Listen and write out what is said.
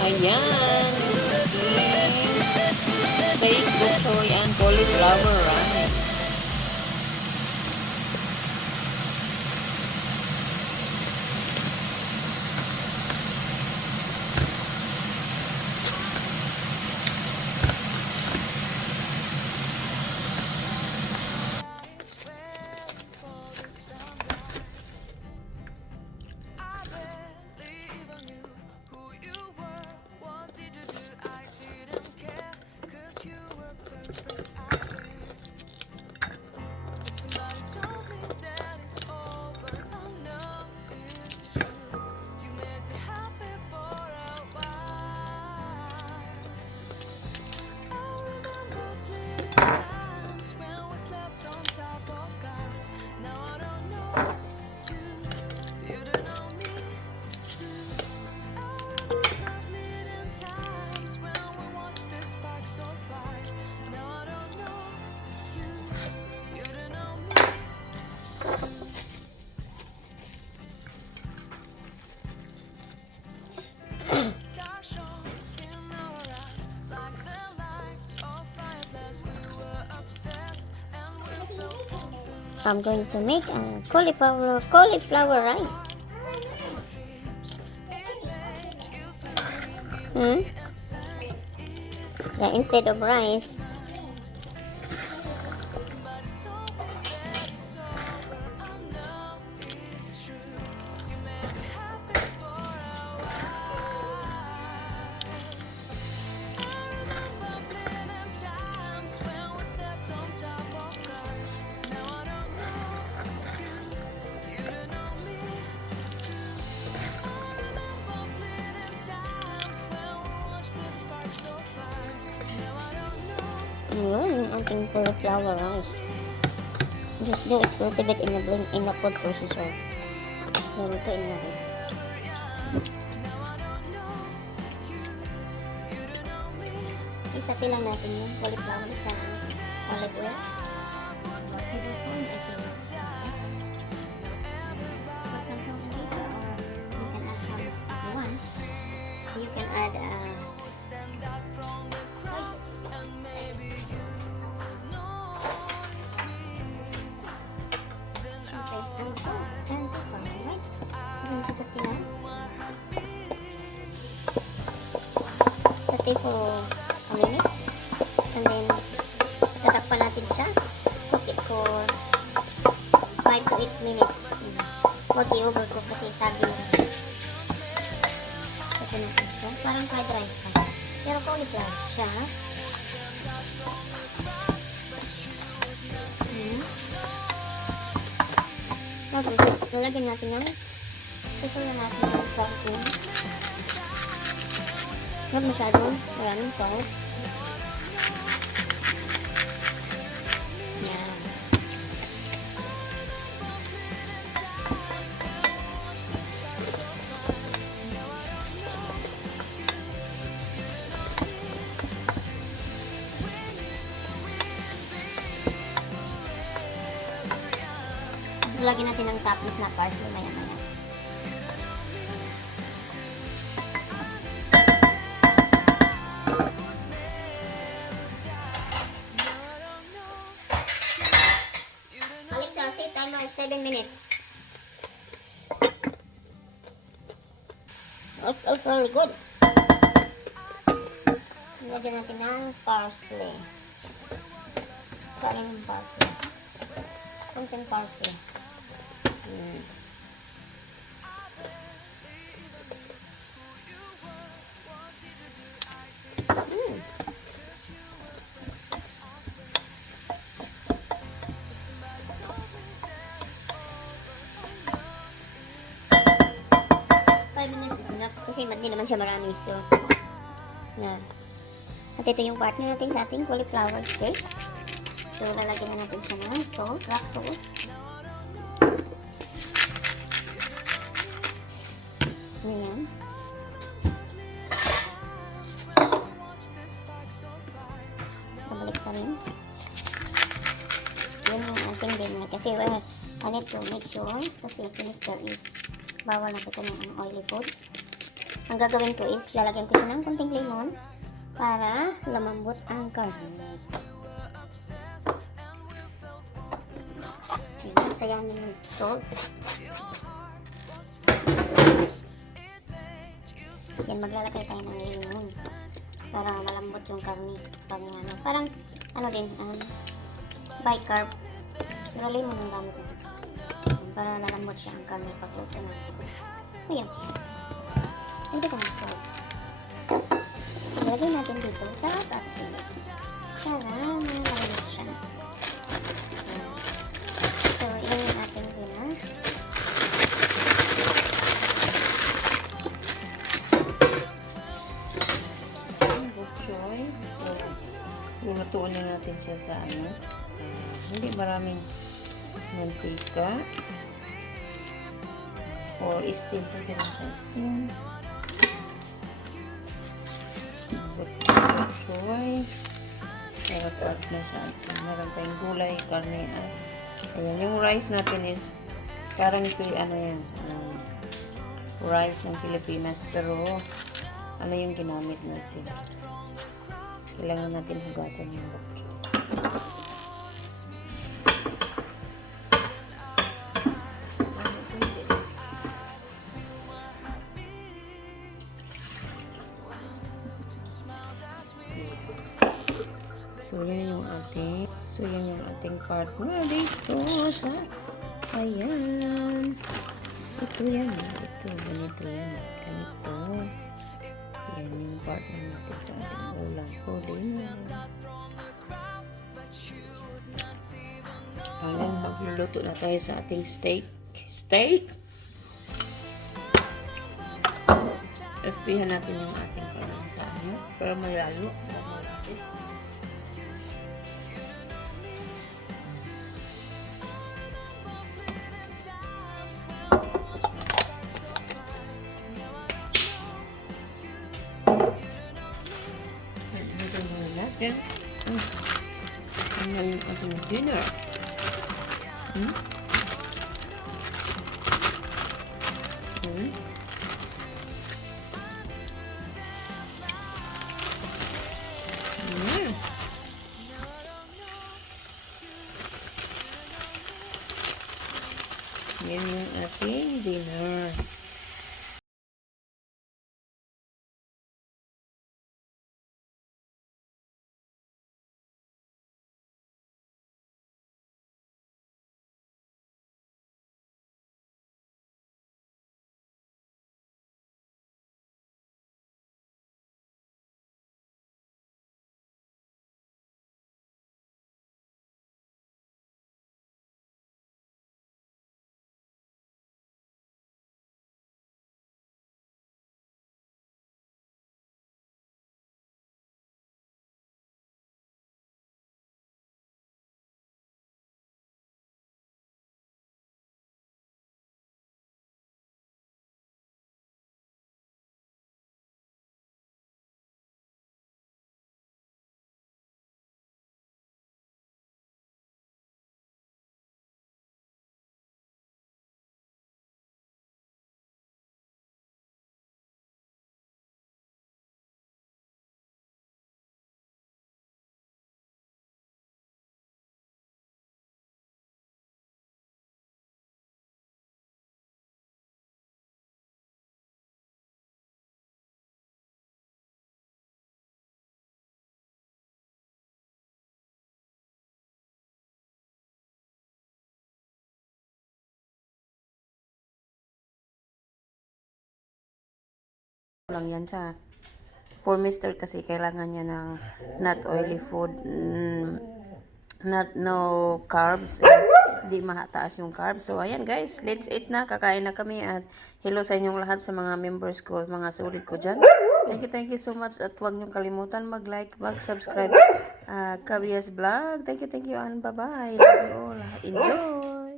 Ayan, steak gustoy and cauliflower rice. I'm going to make a cauliflower rice. Yeah, instead of rice. Yung ating cauliflower rice. Just do it a little bit in the food processor. Lutuin natin. Isati lang natin yung cauliflower sa olive oil. You can add Sati for a minute, and then tatakpan natin siya. Cook it for 5 to 8 minutes. Huwag i-overcook kasi sabi yung sati natin siya. Parang fried rice pa. Pero cauliflower siya. Lalagyan natin yung susulan natin yung salt. Huwag masyadong maraming salt. Yan. Lagyan natin ng toppings na parsley maya-maya. Alexa, set timer 7 minutes. It's really good. Lagyan natin ng parsley. Kain ng parsley. Konting parsley. Kasi hindi naman siya marami. So, yan. At ito yung partner natin sa ating cauliflower steak. So, lalagyan na natin siya ng salt, rock salt. Ayan. Pabalik pa rin. Yun yung ating dinner. Kasi, I need to make sure, kasi si Mr. is bawal na ito ng oily food. ang gagawin ko is lalagyan ko siya ng konting lemon para lumambot ang karne. Ayan, sayamin yung salt. Yan, maglalagay tayo ng lemon para malambot yung karne. Parang ano din, bicarb. Pero lemon ang gamit natin. Para lalambot siya ang karne pagluto natin. Ayan. Ito ko ng salt. Ilagay natin dito sa basket. Para malambot siya. So, ilagay natin din na. Bok choy. So, lulutuin na natin siya sa ano. Hindi maraming mantika. Or steam. Pwede lang sa steam. Bok choy. Sarap na sa atin. Meron tayong gulay, karne. Ayan, yung rice natin is parang ano yan, rice ng Pilipinas, pero ano yung ginamit natin. Kailangan natin hugasan yung bok choy. So, yan yung ating partner dito sa, ayan. Ito yan. Ito, ganito yan. Ganito. Yan yung partner natin sa ating ulam ko din. Ayan, magluluto na tayo sa ating steak. Steak! FPhan natin yung ating parang sa ano. Para malalo. Yan. Ano yung ating dinner? Yan yung ating dinner. Lang yan sa for Mr. kasi kailangan niya ng not oily food, not no carbs, hindi mataas yung carbs. So ayan guys, let's eat na, kakain na kami at hello sa inyong lahat sa mga members ko, mga solid ko dyan. Thank you so much at huwag niyong kalimutan mag-like, mag-subscribe. Kabias Vlog. Thank you and bye-bye. Love you all. Enjoy!